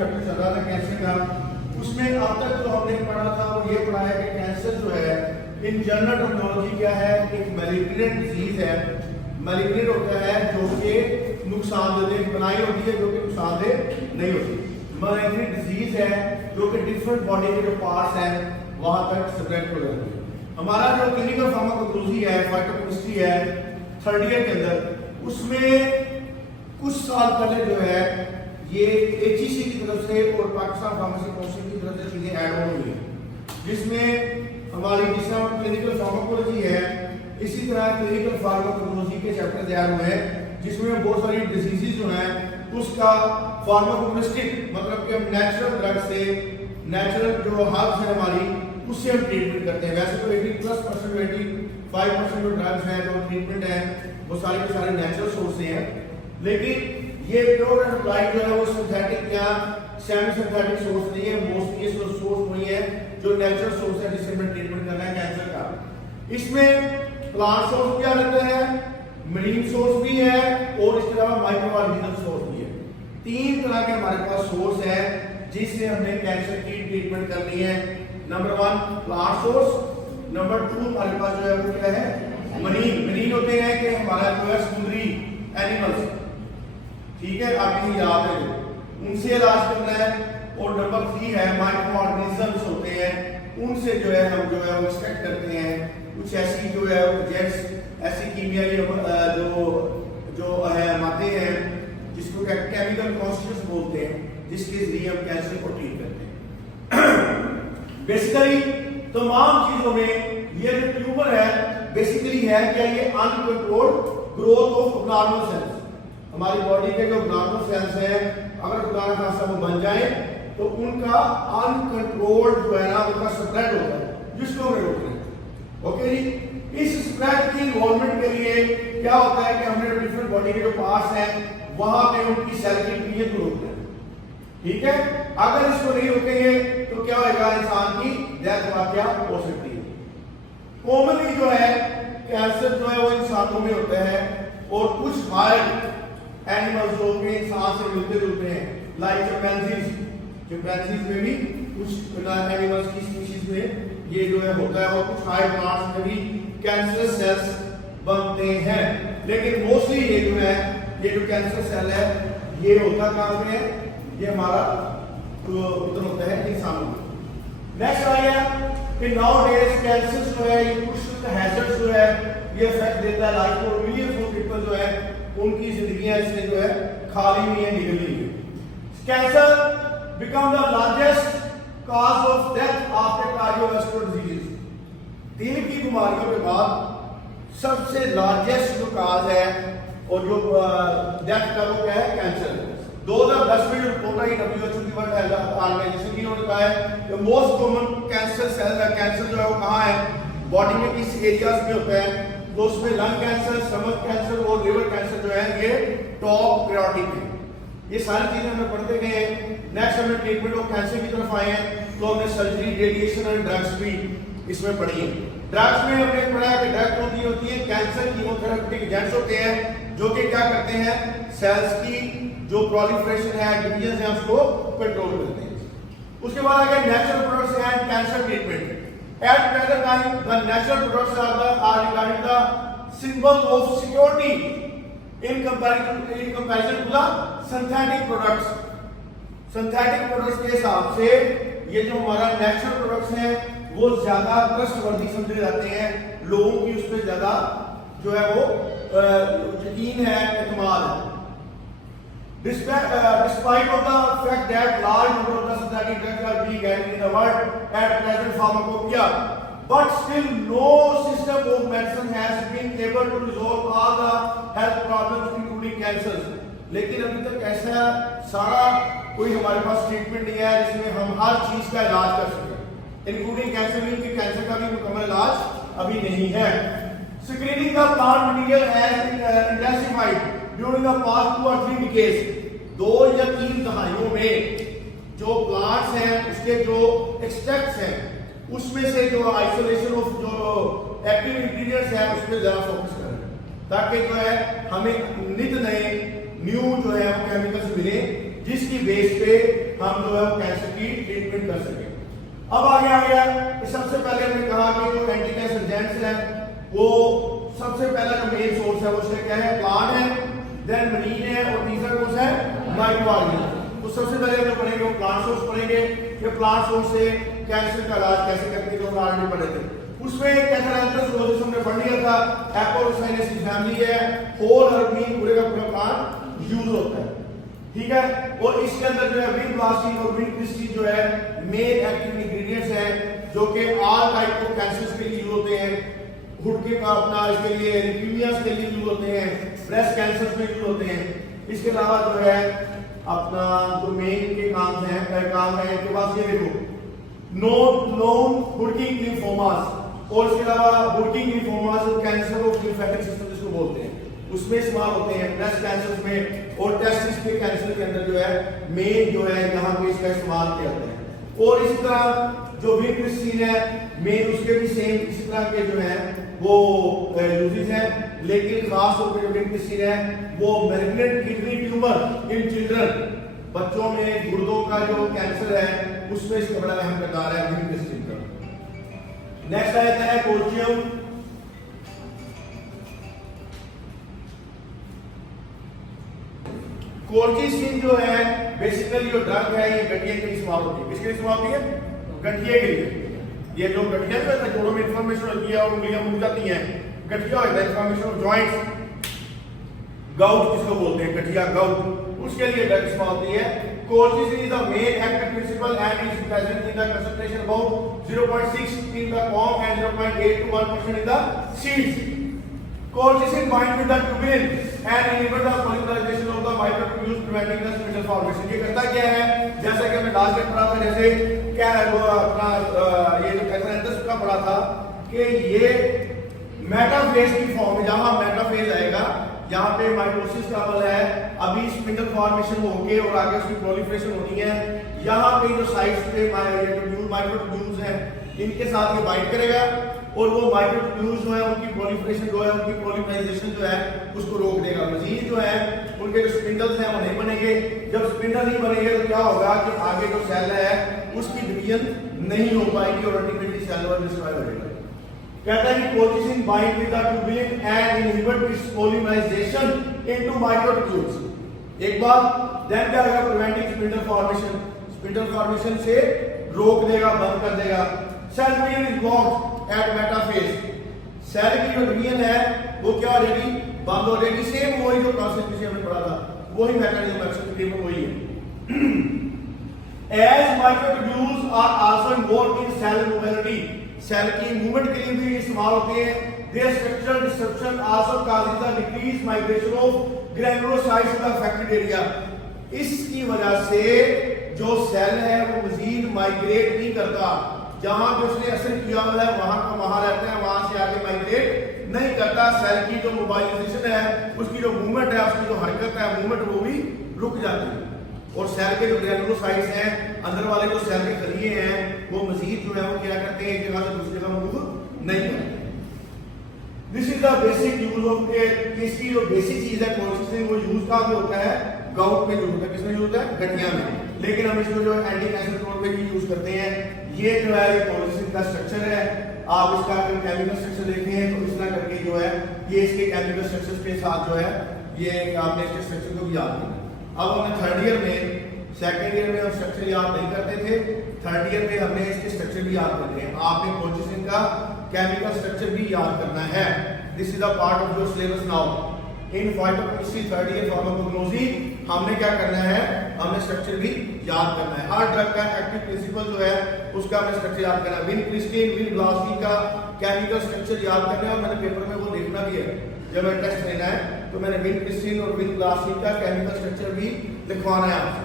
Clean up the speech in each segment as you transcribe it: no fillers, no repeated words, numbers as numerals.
Chapter चल रहा था कैंसर का, उसमें अब तक जो हमने पढ़ा था वो ये पढ़ा है कि कैंसर जो है इन जनरल टर्मिनोलॉजी क्या है, एक मैलिग्नेंट डिजीज है। मैलिग्नेंट होता है जो कि नुकसानदेह बनाई होती है, जो कि नुकसानदेह नहीं होती। मैलिग्नेंट डिजीज है जो कि डिफरेंट बॉडी के जो पार्ट्स हैं वहां तक स्प्रेड हो जाती है। हमारा जो क्लिनिकल फार्माकोलॉजी है, फाइटोकेमिस्ट्री है थर्ड ईयर के अंदर, उसमें कुछ साल पहले जो है ये HEC की तरफ से और पाकिस्तान फार्मेसी काउंसिल की तरफ से चीजें ऐड ऑन हुई है, जिसमें हमारी जिस तरह क्लिनिकल फार्माकोलॉजी है इसी तरह क्लिनिकल फार्माकोलॉजी के चैप्टर तैयार हुए हैं, जिसमें बहुत सारी डिजीजेस जो हैं उसका फार्माकोकेमिस्टिक मतलब कि हम नेचुरल ड्रग से, नेचुरल जो हर्ब्स है हमारी, उससे हम ट्रीटमेंट करते हैं। वैसे तो 80+% 85% जो ड्रग्स हैं जो ट्रीटमेंट है वो सारे के सारे नेचुरल सोर्स से हैं, लेकिन ये प्योर एंड अप्लाइड जो है वो सिंथेटिक या सेमी सिंथेटिक सोर्स नहीं है। मोस्टली ये सोर्स वही है जो नेचुरल सोर्स है जिससे हमें ट्रीटमेंट करना है कैंसर का। इसमें प्लांट सोर्स भी आ जाते हैं, मरीन सोर्स भी है और इसके अलावा माइक्रो ऑर्गेनिजम सोर्स भी है। तीन तरह के हमारे पास सोर्स है जिससे हमने कैंसर की ट्रीटमेंट करनी है। नंबर 1 प्लांट सोर्स, नंबर 2 हमारे पास जो है वो क्या है मरीन होते हैं कि हमारा जो है समुद्री एनिमल्स, ठीक है, आप ये याद है, उनसे इलाज करना है। और नंबर 3 है माइक्रो ऑर्गेनिजम्स होते हैं, उनसे जो है हम जो है वो एक्सट्रैक्ट करते हैं कुछ ऐसी जो है एजेंट्स, ऐसी कीमियाई जो है मादे हैं जिसको केमिकल कॉन्स्टिट्यूएंट्स बोलते हैं, जिसके जरिए हम कैंसर को ट्रीट करते हैं। बेसिकली तमाम चीजों में ये जो ट्यूमर है बेसिकली है क्या, ये uncontrolled growth of abnormal cells. हमारी बॉडी के जो एब्नॉर्मल सेल्स हैं अगर खुदा न खास्ता वो बन जाए तो उनका अनकंट्रोल्ड जो है ना उनका स्प्रेड होता है, जिसको हमें रोकना है। ओके जी, इस स्प्रेड की इन्वॉल्वमेंट के लिए क्या होता है कि हमने डिफरेंट बॉडी के जो पार्ट्स हैं वहां पे उनकी सेल की डिवीजन को रोकना है, ठीक है। अगर इसको नहीं रोकेंगे तो क्या होगा, इंसान की डेथ वाकया हो सकती है। कॉमनली जो है कैंसर जो है वो इंसानों में होता है और कुछ हायर एनिमल्स जो कि इंसान से मिलते जुलते हैं, लाइक चिंपैंजीज में भी कुछ एनिमल्स की स्पीशीज में ये जो है होता है, और कुछ हायर प्लांट्स में भी कैंसर सेल्स बनते हैं। लेकिन मोस्टली ये जो है ये जो कैंसर सेल है ये होता कहां पे है, ये हमारा तो इधर होता है इंसानों में। नेक्स्ट आ गया कि नाउ डेज कैंसर जो है ये कुछ हैजर्ड्स जो है ये इफेक्ट देता है, like for millions of people जो है उनकी जिंदगियां इससे जो है खाली हुई है, निकली हुई है। Cancer become the largest cause of death after cardiovascular disease. दिल की बीमारियों के बाद सबसे लार्जेस्ट जो काज है और जो डेथ का वो क्या है, कैंसर। 2010 में जो रिपोर्ट आई WHO की वर्ल्ड हेल्थ ऑर्गेनाइजेशन की, उन्होंने कहा है most common cancer cell cancer जो है वो कहाँ है, बॉडी में किस एरियाज में होता है, तो उसमें लंग कैंसर, स्टमक कैंसर और लिवर कैंसर जो है ये टॉप प्रायोरिटी पे। ये सारी चीजें हमें पढ़ते गए। नेक्स्ट हमें ट्रीटमेंट ऑफ कैंसर की तरफ आए हैं तो हमने सर्जरी, रेडिएशन और ड्रग्स भी इसमें पढ़ी है। ड्रग्स में हमने पढ़ा है कि ड्रग कौन सी होती है, कैंसर कीमोथेरेप्यूटिक एजेंट्स होते हैं जो कि क्या करते हैं, सेल्स की जो प्रोलिफरेशन है, डिवीजन है, उसको कंट्रोल करते हैं। उसके बाद आ गया natural products and cancer treatment. At present time, the natural products are regarded the symbol of security in comparison to the synthetic products. Synthetic products के हिसाब से ये जो हमारा नेचुरल प्रोडक्ट्स हैं वो ज्यादा ट्रस्टवर्दी समझे जाते हैं, लोगों की उस पर ज्यादा जो है वो यकीन है, एतमाद है। Despite of the fact that large number of the synthetic drugs are being added in the world at present pharmacopoeia, but still no system of medicine has been able to resolve all the health problems including cancers. लेकिन अभी तक ऐसा सारा कोई हमारे पास treatment नहीं है जिसमें हम हर चीज का इलाज कर सकें, इंक्लूडिंग कैंसर में, कि कैंसर का भी मुकम्मल इलाज अभी नहीं है। Screening the plant material has intensified during the past 2 or 3 decades। 2 या 3 दहाइयों में जो प्लांट्स हैं उसके जो एक्सट्रैक्ट्स हैं उसमें से जो आइसोलेशन ऑफ जो एक्टिव इंग्रेडिएंट्स हैं उस पर ज्यादा फोकस करें ताकि जो है हमें नित नए न्यू जो है वो केमिकल्स मिले जिसकी बेस पे हम जो है वो कैंसर की ट्रीटमेंट कर सके। अब आगे आ गया, सबसे पहले हमने कहा कि जो एंटी कैंसर एजेंट्स हैं वो सबसे पहला जो मेन सोर्स है वो उसका क्या है, प्लांट है, देन मरीन है, और तीसरा कौन सा है, माइक्रो ऑर्गेनिज्म। तो सबसे पहले हम जो पढ़ेंगे वो प्लांट सोर्स पढ़ेंगे कि प्लांट सोर्स से कैंसर का इलाज कैसे करते हैं, जो ऑलरेडी पढ़े थे। उसमें कैंसर हमने पढ़ लिया था, एपोसाइनेसी फैमिली है, होल अर्बीन पूरे का पूरा प्लांट यूज होता है, ठीक है। और इसके अंदर जो है विन ब्लास्टिन और विन क्रिस्टी जो है मेन एक्टिव इंग्रेडिएंट्स हैं, जो कि ऑल टाइप ऑफ कैंसर्स के लिए यूज होते हैं, घुटने का अपना इसके लिए, ल्यूकेमियास के लिए यूज होते हैं, ब्रेस्ट कैंसर में यूज होते हैं। इसके अलावा जो है अपना जो मेन के काम है इनके पास ये देखो नॉन हुडकिंग लिम्फोमास, और इसके अलावा हुडकिंग लिम्फोमास और कैंसर ऑफ लिम्फेटिक सिस्टम जिसको बोलते हैं उसमें इस्तेमाल होते हैं, ब्रेस्ट कैंसर में और टेस्टिस के कैंसर के अंदर जो है मेन जो है यहाँ पे इसका इस्तेमाल किया जाता है। और इसी तरह जो विन क्रिस्टीन है मेन उसके भी सेम इसी तरह के जो है वो यूजेस हैं, लेकिन खास तौर पर जो विन क्रिस्टीन है वो malignant kidney tumour in children, बच्चों में गुर्दों का जो कैंसर है उसमें इसका बड़ा अहम किरदार है विन क्रिस्टीन का। नेक्स्ट आता है कोल्चियम। कोल्चिसिन जो है बेसिकली जो ड्रग है ये गठिया के लिए इस्तेमाल होती है। किसके लिए इस्तेमाल होती है? गठिया के लिए। ये जो गठिया जो है जोड़ों में इन्फॉर्मेशन होती है और उंगलियां मुड़ जाती हैं, गठिया होता है इन्फॉर्मेशन ऑफ जॉइंट्स, गाउट जिसको बोलते हैं गठिया गाउट, उसके लिए ड्रग इस्तेमाल होती है। Colchicine is the men active principal and is present in the concentration about 0.6 in the corm and 0.8 to 1% in the seeds. Colchicine binds with the tubulin and inhibit the polymerization of the microtubules preventing the spindle formation. ये करता क्या है, जैसा कि हमने last में पढ़ा था, जैसे क्या है वो अपना ये जो कैंसर का पढ़ा था कि ये मेटाफेज की फॉर्म में, जहां मेटाफेज आएगा जहां पे माइटोसिस का अमल है, अभी स्पिंडल फॉर्मेशन होंगे और आगे उसकी प्रोलिफरेशन होनी है, यहाँ पे जो साइड्स पे माइक्रोट्यूब्यूल्स हैं इनके साथ ये बाइंड करेगा और वो माइक्रोट्यूब्यूल्स जो है उनकी प्रोलिफरेशन जो है, उनकी प्रोलिफराइजेशन जो है उसको रोक देगा। मजीद जो है उनके जो स्पिंडल्स हैं वो नहीं बनेंगे। जब स्पिंडल नहीं बनेंगे तो क्या होगा कि आगे जो सेल है उसकी डिवीजन नहीं हो पाएगी और अल्टीमेटली सेल और डिस्ट्रॉय हो जाएगा। कहता है कि colchicine bind with the tubulin and inhibit its polymerisation into microtubules. एक बार देन क्या होगा, preventing spindle formation, spindle formation से रोक देगा, बंद कर देगा। Cell division is blocked at metaphase, cell की जो डिवीजन है वो क्या हो जाएगी, बंद हो जाएगी। सेम वही जो कॉन्सेप्ट जिसे हमने पढ़ा था, वही मैकेनिज्म एक्शन तकरीबन वही है। As microtubules are also involved in cell mobility, cell की मूवमेंट के लिए भी इस्तेमाल होते हैं। Their structural disruption also causes the decrease migration of granulocytes to the affected area. इसकी वजह से जो सेल है वो मजीद माइग्रेट नहीं करता, जहां पे उसने असर किया हुआ है वहां का वहां रहता है, वहां से आगे माइग्रेट नहीं करता। सेल की जो मोबाइलाइजेशन है, उसकी जो मूवमेंट है, उसकी जो हरकत है, मूवमेंट वो भी रुक जाती है। और सेल के जो ग्रैनुलोसाइट्स हैं, अंदर वाले जो सेल के खलिए हैं, वो मजीद जो है वो क्या करते हैं, एक जगह से दूसरी जगह मूव नहीं करते। This is the basic use of इसकी जो बेसिक चीज है कोल्चिसिन, वो यूज कहाँ पे होता है, गाउट में यूज होता है। किसमें यूज होता है, गठिया में। लेकिन हम इसको जो एंटी कैंसर तौर पे भी यूज करते हैं। ये जो है ये कोल्चिसिन का स्ट्रक्चर है, आप इसका केमिकल स्ट्रक्चर देखते हैं तो इस तरह करके जो है ये इसके केमिकल स्ट्रक्चर के साथ जो है ये आपने इसके स्ट्रक्चर को याद करना। अब हमने थर्ड ईयर में, सेकंड ईयर में हम स्ट्रक्चर याद नहीं करते थे, थर्ड ईयर में हमने इसके स्ट्रक्चर भी याद करते हैं। आपने कोल्चिसिन का केमिकल स्ट्रक्चर भी याद करना है। This is a part of your syllabus now in phytochemistry third year pharmacognosy. हमने क्या करना है, हमने स्ट्रक्चर भी याद करना है। हर ड्रग का एक्टिव प्रिंसिपल जो है उसका हमें स्ट्रक्चर याद करना है। विन क्रिस्टीन, विन ब्लास्टिन का केमिकल स्ट्रक्चर याद करना है और मैंने पेपर में वो देखना भी है। जब मैं टेस्ट लेना है तो मैंने विन क्रिस्टीन और विन ब्लास्टिन का केमिकल स्ट्रक्चर भी लिखवाना है आपसे।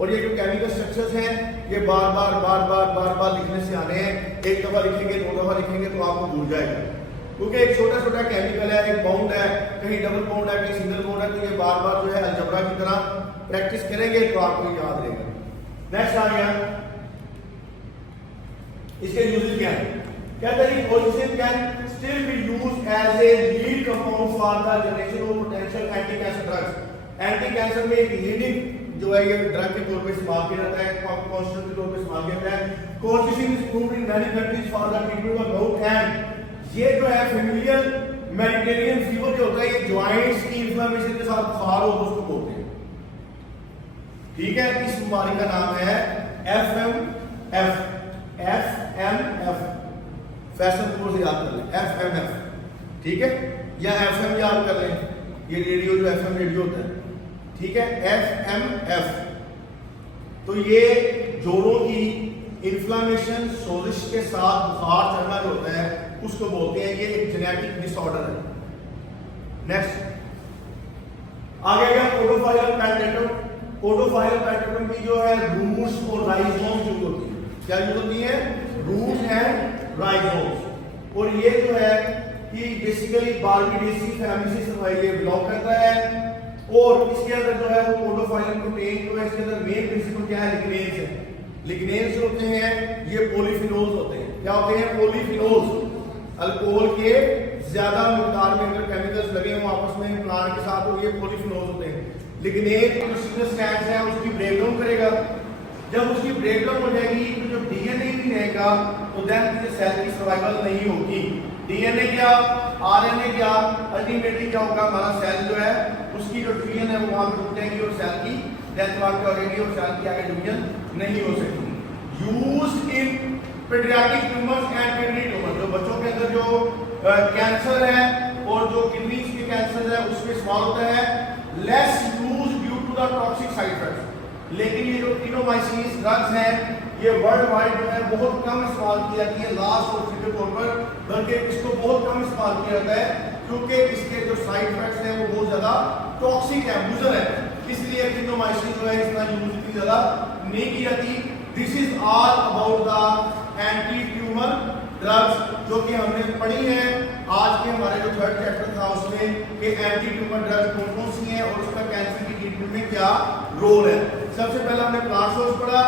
और ये जो केमिकल स्ट्रक्चर्स हैं ये बार बार लिखने से आने हैं। एक दफा लिखेंगे, दो दफा लिखेंगे तो आपको भूल जाएगा, क्योंकि एक छोटा छोटा केमिकल है, एक बाउंड है, कहीं डबल बाउंड है, कहीं सिंगल बाउंड है, तो ये बार बार जो है अलजेब्रा की तरह प्रैक्टिस करेंगे तो आपको याद रहेगा। नेक्स्ट आ गया, इसके यूजेस क्या है। कहते हैं कि colchicine can still be used as a lead compound for the generation of potential anti cancer drugs. Anti cancer में एक लीडिंग जो है ये ड्रग के तौर पे इस्तेमाल किया जाता है, कॉन्स्टेंट के तौर पे इस्तेमाल किया जाता है। Colchicine is used in many countries for the treatment of gout and ये जो है फेमिलियल मेडिटेरियन फीवर जो होता है ये जॉइंट्स की इन्फ्लेमेशन के साथ बुखार हो तो उसको बोलते हैं। ठीक है, इस बीमारी का नाम है FMF। फैशन को से याद कर लें FMF, ठीक है, या FM याद कर लें, ये रेडियो जो FM रेडियो होता है, ठीक है, FMF। तो ये जोड़ों की इन्फ्लामेशन सोजिश के साथ बुखार चढ़ना जो होता है उसको बोलते हैं, ये एक जेनेटिक डिसऑर्डर है। नेक्स्ट आगे गया पोडोफाइलम पैराडाइटम। पोडोफाइलम पैराडाइटम की जो है रूट्स और राइजोम यूज होती है। क्या यूज होती है? Roots and rhizomes. और ये जो है कि बेसिकली बार्बिडेसी फैमिली से ये बिलोंग करता है। और इसके अंदर जो है वो पोडोफाइलम प्रोटीन जो है इसके अंदर मेन प्रिंसिपल क्या है? लिग्नेन्स है। लिग्नेन्स होते हैं ये पॉलीफिनोल्स होते हैं। क्या होते हैं? पॉलीफिनोल्स। अल्कोहल के ज्यादा मिकदार में अगर केमिकल्स लगे हों आपस में प्लांट के साथ तो ये पॉलीफिनोल्स होते हैं। लिग्नेन जो सिग्नल स्ट्रैंड्स है उसकी ब्रेकडाउन करेगा। जब उसकी ब्रेकडाउन हो जाएगी तो जो डीएनए भी रहेगा तो देन सेल की सर्वाइवल नहीं होगी। डीएनए क्या, आरएनए क्या, अल्टीमेटली क्या होगा? हमारा सेल जो है उसकी जो डिवीजन है वो वहां पे रुक जाएगी और सेल की डेथ वहां पे हो जाएगी और सेल की आगे डिवीजन नहीं हो सकती। Use in paediatric tumours and kidney tumour, जो बच्चों के अंदर जो कैंसर है और जो किडनी के कैंसर है उसमें इस्तेमाल होता है। Less use due to the toxic side effects. लेकिन ये जो क्लिनोमाइसिन ड्रग्स हैं ये वर्ल्ड वाइड जो है बहुत कम इस्तेमाल की जाती है लास्ट ऑप्शन के तौर पर, बल्कि इसको बहुत कम इस्तेमाल किया जाता है क्योंकि इसके जो साइड इफेक्ट्स हैं वो बहुत ज्यादा टॉक्सिक है, मुजर है, इसलिए क्लिनोमाइसिन जो है इतना यूज इतनी ज्यादा नहीं की जाती। This is all about the anti tumour drugs जो कि हमने पढ़ी है आज के हमारे जो थर्ड चैप्टर था उसमें कि एंटी ट्यूमर ड्रग्स कौन कौन सी हैं और उसका कैंसर की ट्रीटमेंट में क्या रोल है। सबसे पहला हमने प्लांट सोर्स पढ़ा,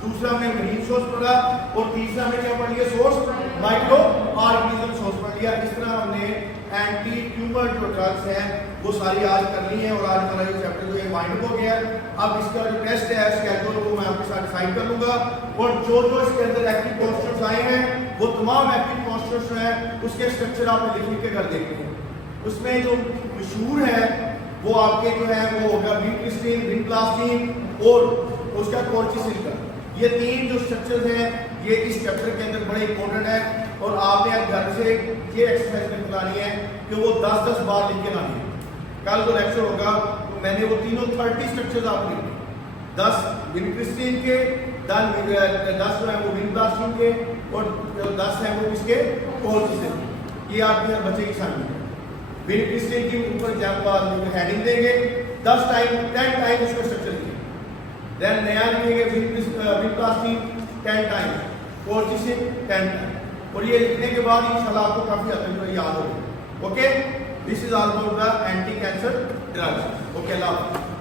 दूसरा हमने ग्रीन सोर्स पढ़ा और तीसरा हमने क्या पढ़ लिया? सोर्स माइक्रो ऑर्गेनिज्म सोर्स पढ़ लिया। इस तरह हमने एंटी ट्यूमर जो ड्रग्स हैं वो सारी आज कर ली है और आज हमारा ये चैप्टर जो है माइंड हो गया। अब इसका जो टेस्ट है स्केड्यूल वो मैं आपके साथ डिसाइड कर लूंगा और जो जो इसके अंदर एक्टिव कॉन्स्टिट्यूएंट्स आए हैं वो तमाम एक्टिव कॉन्स्टिट्यूएंट्स जो है उसके स्ट्रक्चर आपने लिख के कर देंगे। उसमें जो मशहूर है वो आपके जो है वो होगा विनक्रिस्टिन, विनप्लास्टिन और उसका कोल्चिसिन का। ये तीन जो स्ट्रक्चर्स हैं ये इस चैप्टर के अंदर बड़े इंपॉर्टेंट है और आपने घर से ये एक्सरसाइज करके लानी है कि वो 10-10 बार लिख के लानी है। कल जो लेक्चर होगा तो मैंने वो तीनों 30 स्ट्रक्चर्स आपने 10 विनक्रिस्टिन के, 10 जो है वो विनप्लास्टिन के और 10 है वो इसके कोल्चिसिन। ये आपके बच्चे की शामिल है। विनक्रिस्टिन की ऊपर हेडिंग देंगे 10 टाइम उसका स्ट्रक्चर लिखेंगे। देन नया लिखेंगे विनप्लास्टिन 10 टाइम, कोल्चिसिन 10 टाइम और ये लिखने के बाद इंशाल्लाह आपको काफी हद तक याद होगा। Okay, this is all about the anti cancer drugs. Okay, अल्लाह हाफ़िज़।